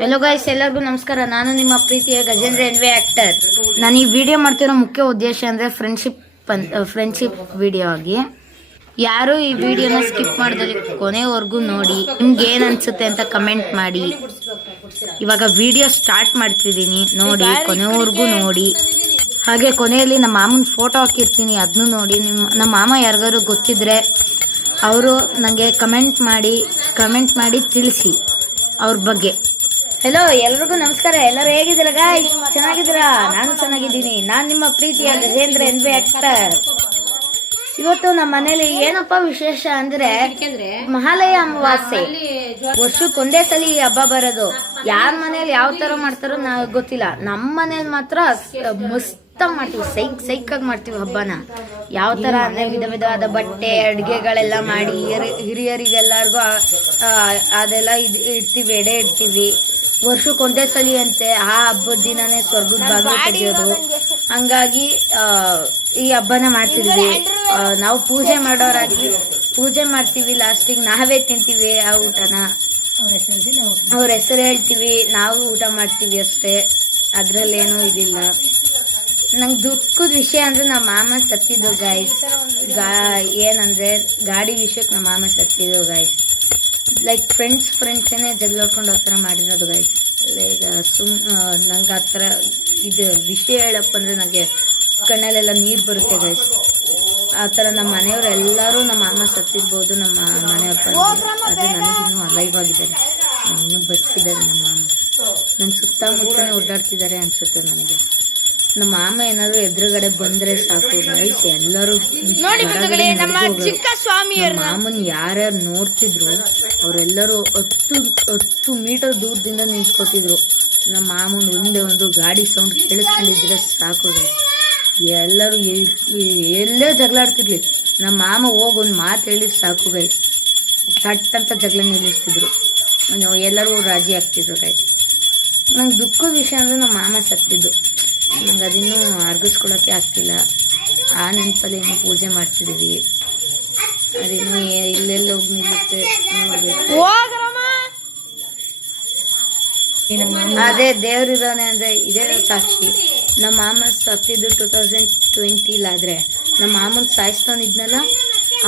Hello guys, ಎಲ್ಲರಿಗೂ ನಮಸ್ಕಾರ. ನಾನು ನಿಮ್ಮ ಪ್ರೀತಿಯ ಗಜೇಂದ್ರ ಎನ್ವಿ ಆಕ್ಟರ್. ನಾನು ಈ ವಿಡಿಯೋ ಮಾಡ್ತಿರೋ ಮುಖ್ಯ ಉದ್ದೇಶ ಅಂದರೆ ಫ್ರೆಂಡ್ಶಿಪ್ ವಿಡಿಯೋ ಆಗಿ. ಯಾರು ಈ ವಿಡಿಯೋನ ಸ್ಕಿಪ್ ಮಾಡ್ದಲ್ಲಿ ಕೊನೆವರೆಗೂ ನೋಡಿ. ನಿಮ್ಗೆ ಏನು ಅನ್ಸುತ್ತೆ ಅಂತ ಕಮೆಂಟ್ ಮಾಡಿ. ಇವಾಗ ವಿಡಿಯೋ ಸ್ಟಾರ್ಟ್ ಮಾಡ್ತಿದ್ದೀನಿ, ನೋಡಿ ಕೊನೆವರೆಗೂ ನೋಡಿ. ಹಾಗೆ ಕೊನೆಯಲ್ಲಿ ನಮ್ಮ ಮಾಮನ ಫೋಟೋ ಹಾಕಿರ್ತೀನಿ, ಅದನ್ನು ನೋಡಿ. ನಮ್ಮ ಮಾಮ ಯಾರಿಗಾರು ಗೊತ್ತಿದ್ರೆ ಅವರು ನನಗೆ ಕಮೆಂಟ್ ಮಾಡಿ ತಿಳಿಸಿ ಅವ್ರ ಬಗ್ಗೆ. ಹೆಲೋ, ಎಲ್ರಿಗೂ ನಮಸ್ಕಾರ. ಎಲ್ಲರೂ ಹೇಗಿದ್ದೀರಾ ಗಾಯ್ಸ್? ಚೆನ್ನಾಗಿದ್ದೀರಾ? ನಾನು ಚೆನ್ನಾಗಿದ್ದೀನಿ. ನಾನು ನಿಮ್ಮ ಪ್ರೀತಿಯ ಗಜೇಂದ್ರ ಎನ್ವಿ ಆಕ್ಟರ್. ಇವತ್ತು ನಮ್ಮ ಮನೇಲಿ ಏನಪ್ಪ ವಿಶೇಷ ಅಂದ್ರೆ ಮಹಾಲಯ ಅಮಾವಾಸ್ಯೆ. ವರ್ಷಕ್ಕೊಂದೇ ಸಲ ಈ ಹಬ್ಬ ಬರೋದು. ಯಾರ ಮನೇಲಿ ಯಾವ ತರ ಮಾಡ್ತಾರೋ ಗೊತ್ತಿಲ್ಲ. ನಮ್ಮ ಮನೇಲಿ ಮಾತ್ರ ಮಸ್ತ್ ಮಾಡ್ತೀವಿ, ಸೈಕಾಗಿ ಮಾಡ್ತೀವಿ ಹಬ್ಬನ. ಯಾವ ತರ ಅಂದ್ರೆ ವಿಧ ವಿಧವಾದ ಬಟ್ಟೆ ಅಡುಗೆಗಳೆಲ್ಲ ಮಾಡಿ ಹಿರಿಯರಿಗೆಲ್ಲರಿಗೂ ಅದೆಲ್ಲ ಇಡ್ತೀವಿ, ಎಡೆ ಇಡ್ತೀವಿ. ವರ್ಷಕ್ಕೊಂದೇ ಸಲ ಅಂತೆ. ಆ ಹಬ್ಬದ ದಿನನೇ ಸ್ವರ್ಗದ ಬಾಗಿಲು ತೆಗೆಯೋದು. ಹಂಗಾಗಿ ಈ ಹಬ್ಬನ ಮಾಡ್ತಿದ್ವಿ. ನಾವು ಪೂಜೆ ಮಾಡೋರಾಗಿ ಪೂಜೆ ಮಾಡ್ತೀವಿ, ಲಾಸ್ಟಿಗೆ ನಾವೇ ತಿಂತೀವಿ ಆ ಊಟನ. ಅವ್ರ ಹೆಸರು ಹೇಳ್ತೀವಿ, ನಾವು ಊಟ ಮಾಡ್ತೀವಿ ಅಷ್ಟೇ. ಅದ್ರಲ್ಲೇನೂ ಇದಿಲ್ಲ. ನಂಗೆ ದುಃಖದ ವಿಷಯ ಅಂದ್ರೆ ನಮ್ಮ ಮಾಮ ಸತ್ತಿದ್ದು ಗಾಯ್ಸ್. ಏನಂದ್ರೆ ಗಾಡಿ ವಿಷಯಕ್ಕೆ ನಮ್ಮ ಮಾಮ ಸತ್ತಿದ್ದು ಗಾಯ್ಸ್. ಲೈಕ್ ಫ್ರೆಂಡ್ಸೇನೆ ಜಗಳ ಹೊಡ್ಕೊಂಡು ಆ ಥರ ಮಾಡಿರೋದು ಗಾಯ್ಸ್. ಲೈಕ್ ನಂಗೆ ಆ ಥರ ಇದು ವಿಷಯ ಹೇಳಪ್ಪ ಅಂದರೆ ನನಗೆ ಕಣ್ಣಲ್ಲೆಲ್ಲ ನೀರು ಬರುತ್ತೆ ಗಾಯ್ಸ್. ಆ ಥರ ನಮ್ಮ ಮನೆಯವರೆಲ್ಲರೂ ನಮ್ಮ ಮಾಮ ಸತ್ತಿರ್ಬೋದು, ನಮ್ಮ ಮನೆಯವ್ರ ಪರ. ಆದರೆ ನನಗಿನ್ನೂ ಅಲೈವ್ ಆಗಿದ್ದಾರೆ, ಇನ್ನೂ ಬದುಕಿದ್ದಾರೆ ನಮ್ಮ ಮಾಮ. ನನ್ನ ಸುತ್ತಮುತ್ತನೇ ಓಡಾಡ್ತಿದ್ದಾರೆ ಅನಿಸುತ್ತೆ ನನಗೆ. ನಮ್ಮ ಮಾಮ ಏನಾದ್ರು ಎದುರುಗಡೆ ಬಂದ್ರೆ ಸಾಕು ಗೈಸ್, ಎಲ್ಲರೂ ಮಾಮನ್ ಯಾರ್ಯಾರು ನೋಡ್ತಿದ್ರು ಅವರೆಲ್ಲರೂ 10 ಮೀಟರ್ ದೂರದಿಂದ ನಿಂತ್ಕೋತಿದ್ರು. ನಮ್ಮ ಮಾಮನ್ ಒಂದೇ ಒಂದು ಗಾಡಿ ಸೌಂಡ್ ಕೇಳಿಸ್ಕೊಂಡಿದ್ರೆ ಸಾಕು ಗೈಸ್, ಎಲ್ಲರೂ ಎಲ್ಲೇ ಜಗಳಾಡ್ತಿರ್ಲಿ ನಮ್ಮ ಮಾಮ ಹೋಗಿ ಒಂದು ಮಾತು ಹೇಳಿದ್ರೆ ಸಾಕು ಗೈಸ್, ಕಟ್ ಅಂತ ಜಗಳ ನಿಲ್ಲಿಸ್ತಿದ್ರು. ಎಲ್ಲರೂ ರಾಜಿ ಆಗ್ತಿದ್ರು ಗೈಸ್. ನಂಗೆ ದುಃಖದ ವಿಷಯ ಅಂದರೆ ನಮ್ಮ ಮಾಮ ಸತ್ತಿದ್ದು. ನಂಗೆ ಅದಿನ್ನೂ ಅರ್ಗಿಸ್ಕೊಳಕ್ಕೆ ಆಗ್ತಿಲ್ಲ. ಆ ನೆನಪಲ್ಲಿ ಇನ್ನೂ ಪೂಜೆ ಮಾಡ್ತಿದ್ದೀವಿ. ಅದಿನ್ನೂ ಇಲ್ಲೆಲ್ಲ ಹೋಗಿ ನಿಲ್ಲುತ್ತೆ ನೋಡ್ಬೇಕು. ಅದೇ ದೇವ್ರಿದಾನೆ ಅಂದರೆ ಇದೇ ಸಾಕ್ಷಿ. ನಮ್ಮ ಮಾಮ ಸತ್ತಿದ್ದು 2020 ನಮ್ಮ ಮಾಮನ ಸಾಯಿಸ್ತಾನಿದ್ನಲ್ಲ,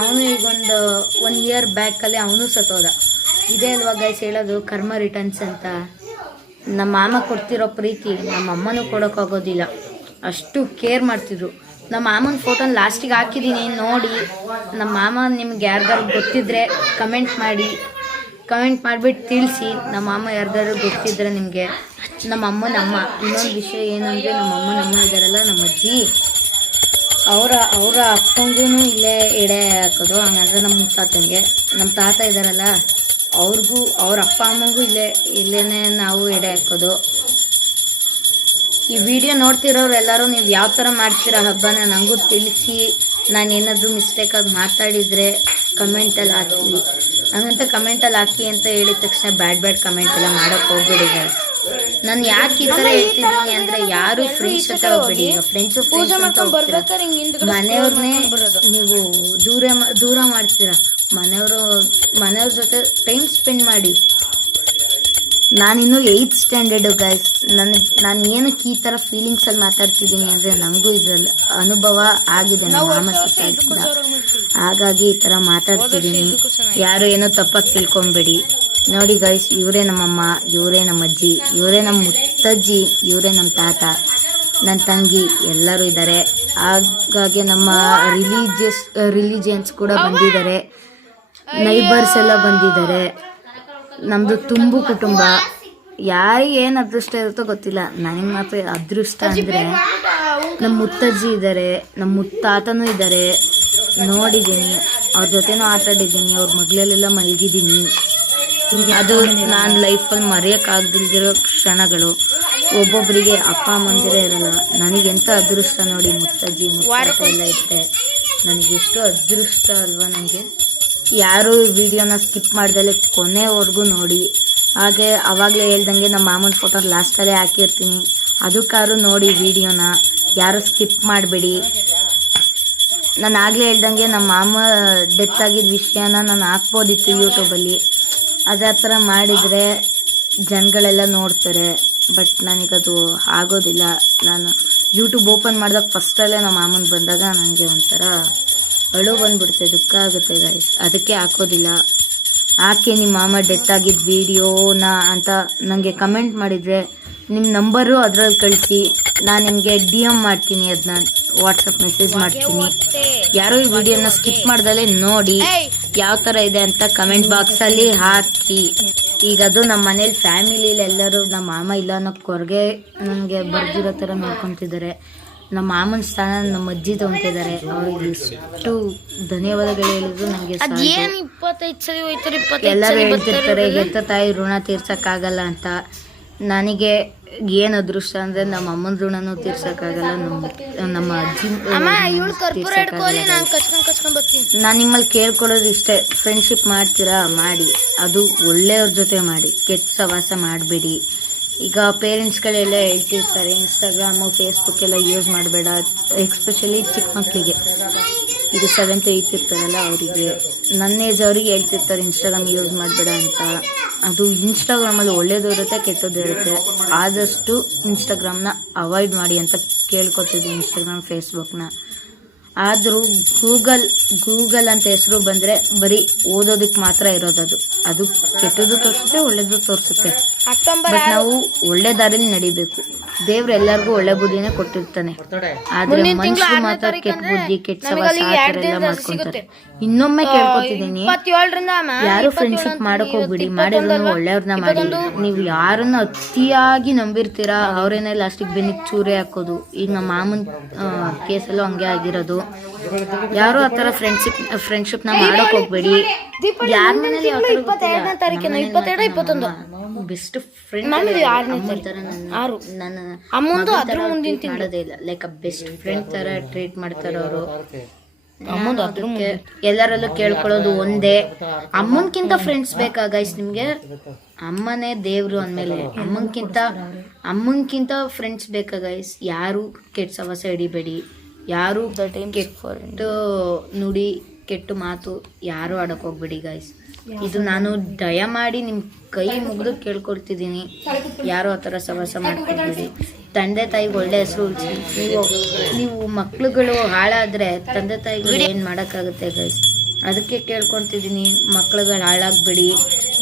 ಅವನು ಈಗ ಒನ್ ಇಯರ್ ಬ್ಯಾಕಲ್ಲಿ ಅವನು ಸತ್ತೋದ. ಇದೇ ಅಲ್ವಾ ಗೈಸ್ ಹೇಳೋದು ಕರ್ಮ ರಿಟರ್ನ್ಸ್ ಅಂತ. ನಮ್ಮ ಮಾಮ ಕೊಡ್ತಿರೋ ಪ್ರೀತಿ ನಮ್ಮ ಅಮ್ಮನೂ ಕೊಡೋಕ್ಕಾಗೋದಿಲ್ಲ, ಅಷ್ಟು ಕೇರ್ ಮಾಡ್ತಿದ್ರು. ನಮ್ಮ ಮಾಮನ ಫೋಟೋನ ಲಾಸ್ಟಿಗೆ ಹಾಕಿದ್ದೀನಿ ನೋಡಿ. ನಮ್ಮ ಮಾಮ ನಿಮ್ಗೆ ಯಾರಿಗಾರು ಗೊತ್ತಿದ್ರೆ ಕಮೆಂಟ್ ಮಾಡಿಬಿಟ್ಟು ತಿಳಿಸಿ. ನಮ್ಮ ಮಾಮ ಯಾರಿಗಾರು ಗೊತ್ತಿದ್ರೆ ನಿಮಗೆ. ನಮ್ಮ ಅಮ್ಮನಮ್ಮ ಇನ್ನೊಂದು ವಿಷಯ ಏನಂದರೆ ನಮ್ಮ ಅಮ್ಮನಮ್ಮ ಇದ್ದಾರಲ್ಲ, ನಮ್ಮ ಅಜ್ಜಿ, ಅವರ ಅಪ್ಪಂಗೂ ಇಲ್ಲೇ ಎಡೆ ಹಾಕೋದು. ಹಂಗಂದ್ರೆ ನಮ್ಮ ಮುತ್ತಾತಂಗೆ, ನಮ್ಮ ತಾತ ಇದ್ದಾರಲ್ಲ ಅವ್ರಿಗೂ, ಅವ್ರ ಅಪ್ಪ ಅಮ್ಮಂಗೂ ಇಲ್ಲೇನೆ ನಾವು ಎಡೆ ಹಾಕೋದು. ಈ ವಿಡಿಯೋ ನೋಡ್ತಿರೋರು ಎಲ್ಲರೂ ನೀವು ಯಾವ ಥರ ಮಾಡ್ತೀರಾ ಹಬ್ಬನ ನನಗೂ ತಿಳಿಸಿ. ನಾನೇನಾದರೂ ಮಿಸ್ಟೇಕಾಗಿ ಮಾತಾಡಿದರೆ ಕಮೆಂಟಲ್ಲಿ ಹಾಕಿ. ಹಂಗಂತ ಕಮೆಂಟಲ್ಲಿ ಹಾಕಿ ಅಂತ ಹೇಳಿದ ತಕ್ಷಣ ಬ್ಯಾಡ್ ಕಮೆಂಟ್ ಎಲ್ಲ ಮಾಡೋಕ್ಕೆ ಹೋಗ್ಬೇಡಿ ಗೈಸ್. ನಾನು ಯಾಕೆ ಈ ಥರ ಹೇಳ್ತಿದ್ದೀನಿ ಅಂದರೆ, ಯಾರು ಫ್ರೆಂಡ್ಸ್ ಜೊತೆ ಹೋಗ್ಬೇಡಿ. ಈಗ ಫ್ರೆಂಡ್ಸ್ ಮನೆಯವ್ರನ್ನೇ ನೀವು ದೂರ ಮಾಡ್ತೀರಾ. ಮನೆಯವ್ರ ಜೊತೆ ಟೈಮ್ ಸ್ಪೆಂಡ್ ಮಾಡಿ. ನಾನಿನ್ನೂ 8th ಸ್ಟ್ಯಾಂಡರ್ಡು ಗೈಸ್. ನಾನು ಏನಕ್ಕೆ ಈ ಥರ ಫೀಲಿಂಗ್ಸಲ್ಲಿ ಮಾತಾಡ್ತಿದ್ದೀನಿ ಅಂದರೆ, ನನಗೂ ಇದರಲ್ಲಿ ಅನುಭವ ಆಗಿದೆ ನಮ್ಮ ಮಾಮ ಸತ್ತಾಗಿಂದ. ಹಾಗಾಗಿ ಈ ಥರ ಮಾತಾಡ್ತಿದ್ದೀನಿ. ಯಾರು ಏನೋ ತಪ್ಪಾಗಿ ತಿಳ್ಕೊಬೇಡಿ. ನೋಡಿ ಗೈಸ್, ಇವರೇ ನಮ್ಮಮ್ಮ, ಇವರೇ ನಮ್ಮ ಅಜ್ಜಿ, ಇವರೇ ನಮ್ಮ ಮುತ್ತಜ್ಜಿ, ಇವರೇ ನಮ್ಮ ತಾತ, ನನ್ನ ತಂಗಿ, ಎಲ್ಲರೂ ಇದ್ದಾರೆ. ಹಾಗಾಗಿ ನಮ್ಮ ರಿಲಿಜಿಯನ್ಸ್ ಕೂಡ ಬಂದಿದ್ದಾರೆ, ನೈಬರ್ಸ್ ಎಲ್ಲ ಬಂದಿದ್ದಾರೆ. ನಮ್ಮದು ತುಂಬು ಕುಟುಂಬ. ಯಾರಿಗೆ ಏನು ಅದೃಷ್ಟ ಇರುತ್ತೋ ಗೊತ್ತಿಲ್ಲ, ನನಗೆ ಮಾತ್ರ ಅದೃಷ್ಟ ಅಂದರೆ ನಮ್ಮ ಮುತ್ತಜ್ಜಿ ಇದ್ದಾರೆ, ನಮ್ಮ ಮುತ್ತಾತನೂ ಇದ್ದಾರೆ. ನೋಡಿದ್ದೀನಿ, ಅವ್ರ ಜೊತೆನೂ ಆಟಾಡಿದ್ದೀನಿ, ಅವ್ರ ಮಗಳಲ್ಲೆಲ್ಲ ಮಲಗಿದ್ದೀನಿ. ಅದು ನಾನು ಲೈಫಲ್ಲಿ ಮರೆಯೋಕ್ಕಾಗ್ದಿಲ್ದಿರೋ ಕ್ಷಣಗಳು. ಒಬ್ಬೊಬ್ಬರಿಗೆ ಅಪ್ಪ ಅಮ್ಮಂದಿರೇ ಇರಲ್ಲ. ನನಗೆಂಥ ಅದೃಷ್ಟ ನೋಡಿ, ಮುತ್ತಜ್ಜಿ ಮುತ್ತಾತ ಎಲ್ಲ ಇರುತ್ತೆ. ನನಗೆಷ್ಟು ಅದೃಷ್ಟ ಅಲ್ವಾ ನನಗೆ. ಯಾರು ಈ ವಿಡಿಯೋನ ಸ್ಕಿಪ್ ಮಾಡ್ದಲೆ ಕೊನೆವರೆಗೂ ನೋಡಿ. ಹಾಗೆ ಅವಾಗಲೇ ಹೇಳ್ದಂಗೆ ನಮ್ಮ ಮಾಮನ ಫೋಟೋ ಲಾಸ್ಟಲ್ಲೇ ಹಾಕಿರ್ತೀನಿ, ಅದಕ್ಕಾದ್ರು ನೋಡಿ ವಿಡಿಯೋನ. ಯಾರು ಸ್ಕಿಪ್ ಮಾಡಬೇಡಿ. ನಾನು ಆಗಲೇ ಹೇಳ್ದಂಗೆ ನಮ್ಮ ಮಾಮ ಡೆತ್ ಆಗಿದ್ದ ವಿಷಯನ ನಾನು ಹಾಕ್ಬೋದಿತ್ತು ಯೂಟ್ಯೂಬಲ್ಲಿ. ಅದೇ ಥರ ಮಾಡಿದರೆ ಜನಗಳೆಲ್ಲ ನೋಡ್ತಾರೆ. ಬಟ್ ನನಗದು ಆಗೋದಿಲ್ಲ. ನಾನು ಯೂಟ್ಯೂಬ್ ಓಪನ್ ಮಾಡಿದಾಗ ಫಸ್ಟಲ್ಲೇ ನಮ್ಮ ಮಾಮನ ಬಂದಾಗ ನನಗೆ ಒಂಥರ ಅಳು ಬಂದ್ಬಿಡುತ್ತೆ, ದುಃಖ ಆಗುತ್ತೆ ಗೈಸ್. ಅದಕ್ಕೆ ಹಾಕೋದಿಲ್ಲ. ಯಾಕೆ ನಿಮ್ಮ ಮಾಮ ಡೆತ್ ಆಗಿದ್ದ ವಿಡಿಯೋನ ಅಂತ ನನಗೆ ಕಮೆಂಟ್ ಮಾಡಿದರೆ ನಿಮ್ಮ ನಂಬರು ಅದರಲ್ಲಿ ಕಳಿಸಿ, ನಾನು ನಿಮಗೆ DM ಮಾಡ್ತೀನಿ, ಅದನ್ನ ವಾಟ್ಸಪ್ ಮೆಸೇಜ್ ಮಾಡ್ತೀನಿ. ಯಾರೋ ಈ ವಿಡಿಯೋನ ಸ್ಕಿಪ್ ಮಾಡ್ದಲೇ ನೋಡಿ ಯಾವ ಥರ ಇದೆ ಅಂತ ಕಮೆಂಟ್ ಬಾಕ್ಸಲ್ಲಿ ಹಾಕಿ. ಈಗ ಅದು ನಮ್ಮ ಮನೇಲಿ ಫ್ಯಾಮಿಲಿಲಿ ಎಲ್ಲರೂ ನಮ್ಮ ಮಾಮ ಇಲ್ಲ ಅನ್ನೋ ಕೊರಗೆ ನನಗೆ ಬರ್ದಿರೋ ಥರ ನೋಡ್ಕೊತಿದ್ದಾರೆ. ನಮ್ಮ ಮಾಮನ ಸ್ಥಾನ ನಮ್ಮ ಅಜ್ಜಿ ತೊಗೊಂತಿದ್ದಾರೆ. ಅವ್ರಿಗೆ ಎಷ್ಟು ಧನ್ಯವಾದಗಳು ಹೇಳಿದ್ರು ನನಗೆ ಎಲ್ಲರೂ ಹೇಳ್ತಿರ್ತಾರೆ ಹೆತ್ತ ತಾಯಿ ಋಣ ತೀರ್ಸಕ್ಕಾಗಲ್ಲ ಅಂತ. ನನಗೆ ಏನು ಅದೃಷ್ಟ ಅಂದರೆ ನಮ್ಮ ಅಮ್ಮನ ಋಣನೂ ತೀರ್ಸಕ್ಕಾಗಲ್ಲ, ನಮ್ಮ ಅಜ್ಜಿ ನಾನು ನಿಮ್ಮಲ್ಲಿ ಕೇಳ್ಕೊಳ್ಳೋದು ಇಷ್ಟೇ, ಫ್ರೆಂಡ್ಶಿಪ್ ಮಾಡ್ತೀರಾ ಮಾಡಿ, ಅದು ಒಳ್ಳೆಯವ್ರ ಜೊತೆ ಮಾಡಿ, ಕೆಟ್ಟ ಸವಾಸ ಮಾಡಬೇಡಿ. ಈಗ ಪೇರೆಂಟ್ಸ್ಗಳೆಲ್ಲ ಹೇಳ್ತಿರ್ತಾರೆ ಇನ್ಸ್ಟಾಗ್ರಾಮು ಫೇಸ್ಬುಕ್ ಎಲ್ಲ ಯೂಸ್ ಮಾಡಬೇಡ, ಎಕ್ಸ್ಪೆಷಲಿ ಚಿಕ್ಕ ಮಕ್ಕಳಿಗೆ. ಇದು 7th 8th ಇರ್ತಾರಲ್ಲ ಅವರಿಗೆ, ನನ್ನ ಏಜ್ ಅವ್ರಿಗೆ ಹೇಳ್ತಿರ್ತಾರೆ ಇನ್ಸ್ಟಾಗ್ರಾಮ್ ಯೂಸ್ ಮಾಡಬೇಡ ಅಂತ. ಅದು ಇನ್ಸ್ಟಾಗ್ರಾಮಲ್ಲಿ ಒಳ್ಳೇದು ಇರುತ್ತೆ ಕೆಟ್ಟದ್ದು ಇರುತ್ತೆ. ಆದಷ್ಟು ಇನ್ಸ್ಟಾಗ್ರಾಮ್ನ ಅವಾಯ್ಡ್ ಮಾಡಿ ಅಂತ ಕೇಳ್ಕೊತಿದ್ದೆ, ಇನ್ಸ್ಟಾಗ್ರಾಮ್ ಫೇಸ್ಬುಕ್ನ. ಆದರೂ ಗೂಗಲ್ ಅಂತ ಹೆಸರು ಬಂದರೆ ಬರೀ ಓದೋದಕ್ಕೆ ಮಾತ್ರ ಇರೋದದು. ಅದು ಕೆಟ್ಟದ್ದು ತೋರಿಸುತ್ತೆ, ಒಳ್ಳೇದು ತೋರಿಸುತ್ತೆ. ಬಟ್ ನಾವು ಒಳ್ಳೆ ದಾರಿಲಿ ನಡಿಬೇಕು. ದೇವ್ರು ಎಲ್ಲರಿಗೂ ಒಳ್ಳೆ ಬುದ್ಧಿನೇ ಕೊಟ್ಟಿರ್ತಾನೆ. ಆದ್ರೆ ಮನುಷ್ಯರು ಮಾತ್ರ ಕೆಟ್ಟ ಬುದ್ಧಿ, ಕೆಟ್ಟ ಸವಾಸ ಎಲ್ಲ ಮಾಡ್ಕೊಂತಾರೆ. ಇನ್ನೊಮ್ಮೆ ಕೇಳ್ಕೊತಿದ್ದೀನಿ, ಯಾರು ಫ್ರೆಂಡ್ಶಿಪ್ ಮಾಡಕ್ ಹೋಗ್ಬಿಡಿ, ಮಾಡಿದ್ರು ಒಳ್ಳೆಯವ್ರನ್ನ ಮಾಡಿ. ನೀವು ಯಾರನ್ನ ಅತಿಯಾಗಿ ನಂಬಿರ್ತೀರಾ ಅವರೇನೆ ಲಾಸ್ಟಿಗೆ ಬೆನ್ನಿಗೆ ಚೂರೆ ಹಾಕೋದು. ಈಗ ನಮ್ಮ ಮಾಮನ್ ಕೇಸಲ್ಲೂ ಹಂಗೆ ಆಗಿರೋದು. ಯಾರು ಆ ಥರ ಫ್ರೆಂಡ್ಶಿಪ್ ನ ಮಾಡಕ್ ಹೋಗ್ಬೇಡಿ. ಯಾರ ಮನೇಲಿ ಬೆಸ್ಟ್ ಫ್ರೆಂಡ್ ಮಾಡೋದೇ ಇಲ್ಲ, ಲೈಕ್ ಬೆಸ್ಟ್ ಫ್ರೆಂಡ್ ತರ ಟ್ರೀಟ್ ಮಾಡ್ತಾರೆ ಅವರು. ಎಲ್ಲರಲ್ಲೂ ಕೇಳ್ಕೊಳ್ಳೋದು ಒಂದೇ, ಅಮ್ಮನ್ಕಿಂತ ಫ್ರೆಂಡ್ಸ್ ಬೇಕಾ ಗೈಸ್ ನಿಮ್ಗೆ? ಅಮ್ಮನೇ ದೇವ್ರು ಅಂದ್ಮೇಲೆ ಅಮ್ಮನ್ಕಿಂತ ಫ್ರೆಂಡ್ಸ್ ಬೇಕಾ ಗೈಸ್? ಯಾರು ಕೆಟ್ಟ ಸವಾಸ ಹಿಡಿಬೇಡಿ, ಯಾರು ಕೆಟ್ಟ ನುಡಿ ಕೆಟ್ಟ ಮಾತು ಯಾರು ಆಡಕ್ ಹೋಗ್ಬೇಡಿ ಗೈಸ್. ಇದು ನಾನು ದಯಮಾಡಿ ನಿಮ್ಮ ಕೈ ಮುಗಿದು ಕೇಳ್ಕೊಳ್ತಿದ್ದೀನಿ, ಯಾರು ಆ ಥರ ಸವಾಸ ಮಾಡ್ಕೊಳ್ಬೇಡಿ. ತಂದೆ ತಾಯಿಗೆ ಒಳ್ಳೆ ಹೆಸರು ಉಳಿಸಿ. ನೀವು ಮಕ್ಳುಗಳು ಹಾಳಾದರೆ ತಂದೆ ತಾಯಿಗಳು ಏನು ಮಾಡೋಕ್ಕಾಗುತ್ತೆ ಗೈಸ್? ಅದಕ್ಕೆ ಕೇಳ್ಕೊತಿದ್ದೀನಿ, ಮಕ್ಳುಗಳು ಹಾಳಾಗಬೇಡಿ,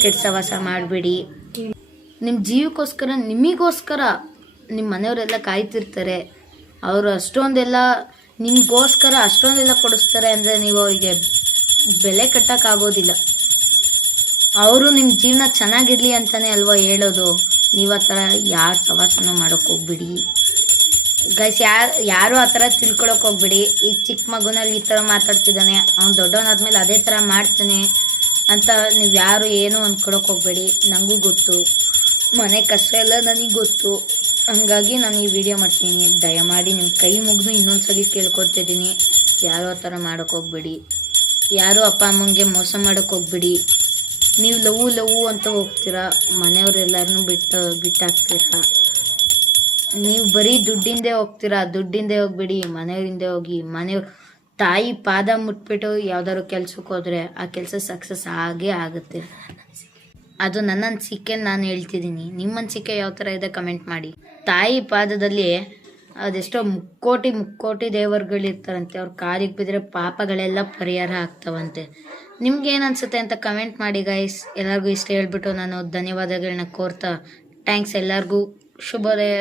ಕೆಟ್ಟ ಸವಾಸ ಮಾಡಬೇಡಿ. ನಿಮ್ಮ ಜೀವಕ್ಕೋಸ್ಕರ, ನಿಮಗೋಸ್ಕರ ನಿಮ್ಮ ಮನೆಯವರೆಲ್ಲ ಕಾಯ್ತಿರ್ತಾರೆ. ಅವರು ನಿಮಗೋಸ್ಕರ ಅಷ್ಟೊಂದೆಲ್ಲ ಕೊಡಿಸ್ತಾರೆ ಅಂದರೆ ನೀವು ಅವರಿಗೆ ಬೆಲೆ ಕಟ್ಟೋಕ್ಕಾಗೋದಿಲ್ಲ. ಅವರು ನಿಮ್ಮ ಜೀವನ ಚೆನ್ನಾಗಿರಲಿ ಅಂತಲೇ ಅಲ್ವಾ ಹೇಳೋದು. ನೀವು ಆ ಥರ ಯಾರು ಸವಾಸನ ಮಾಡೋಕ್ಕೆ ಹೋಗ್ಬಿಡಿ ಗೈಸ್. ಯಾರು ಆ ಥರ ತಿಳ್ಕೊಳಕ್ಕೆ ಹೋಗ್ಬಿಡಿ. ಈಗ ಚಿಕ್ಕ ಮಗುನಲ್ಲಿ ಈ ಥರ ಮಾತಾಡ್ತಿದ್ದಾನೆ, ಅವ್ನು ದೊಡ್ಡವನಾದ್ಮೇಲೆ ಅದೇ ಥರ ಮಾಡ್ತಾನೆ ಅಂತ ನೀವು ಯಾರು ಏನೂ ಅಂದ್ಕೊಳಕ್ಕೆ ಹೋಗ್ಬೇಡಿ. ನನಗೂ ಗೊತ್ತು, ಮನೆ ಕಷ್ಟ ಎಲ್ಲ ನನಗೆ ಗೊತ್ತು. ಹಂಗಾಗಿ ನಾನು ಈ ವಿಡಿಯೋ ಮಾಡ್ತೀನಿ. ದಯಮಾಡಿ ನಿಮ್ಮ ಕೈ ಮುಗಿದು ಇನ್ನೊಂದ್ಸಲಿ ಕೇಳ್ಕೊಡ್ತಿದ್ದೀನಿ, ಯಾರು ಆ ಥರ ಮಾಡೋಕ್ಕೆ ಹೋಗ್ಬೇಡಿ. ಯಾರು ಅಪ್ಪ ಅಮ್ಮಂಗೆ ಮೋಸ ಮಾಡೋಕ್ಕೆ ಹೋಗ್ಬೇಡಿ. ನೀವು ಲವ್ ಅಂತ ಹೋಗ್ತೀರಾ, ಮನೆಯವರೆಲ್ಲರನ್ನೂ ಬಿಟ್ಟಾಕ್ತೀರಾ. ನೀವು ಬರೀ ದುಡ್ಡಿಂದೇ ಹೋಗ್ತೀರಾ, ದುಡ್ಡಿಂದೇ ಹೋಗ್ಬೇಡಿ, ಮನೆಯವರಿಂದೇ ಹೋಗಿ. ಮನೆಯವ್ರ ತಾಯಿ ಪಾದ ಮುಟ್ಬಿಟ್ಟು ಯಾವ್ದಾದ್ರು ಕೆಲ್ಸಕ್ಕೆ ಹೋದರೆ ಆ ಕೆಲಸ ಸಕ್ಸಸ್ ಆಗೇ ಆಗುತ್ತೆ. ಅದು ನನ್ನ ಅನಿಸಿಕೆ, ನಾನು ಹೇಳ್ತಿದ್ದೀನಿ. ನಿಮ್ಮ ಅನಿಸಿಕೆ ಯಾವ ಥರ ಇದೆ ಕಮೆಂಟ್ ಮಾಡಿ. ತಾಯಿ ಪಾದದಲ್ಲಿ ಅದೆಷ್ಟೋ ಮುಕ್ಕೋಟಿ ದೇವರುಗಳಿರ್ತಾರಂತೆ, ಅವ್ರ ಕಾಲಿಗೆ ಬಿದ್ದರೆ ಪಾಪಗಳೆಲ್ಲ ಪರಿಹಾರ ಆಗ್ತಾವಂತೆ. ನಿಮ್ಗೆ ಏನು ಅನಿಸುತ್ತೆ ಅಂತ ಕಮೆಂಟ್ ಮಾಡಿ ಗೈಸ್. ಎಲ್ಲರಿಗೂ ಇಷ್ಟ ಹೇಳ್ಬಿಟ್ಟು ನಾನು ಧನ್ಯವಾದಗಳನ್ನ ಕೋರ್ತಾ, ಥ್ಯಾಂಕ್ಸ್ ಎಲ್ಲರಿಗೂ. ಶುಭೋದಯ.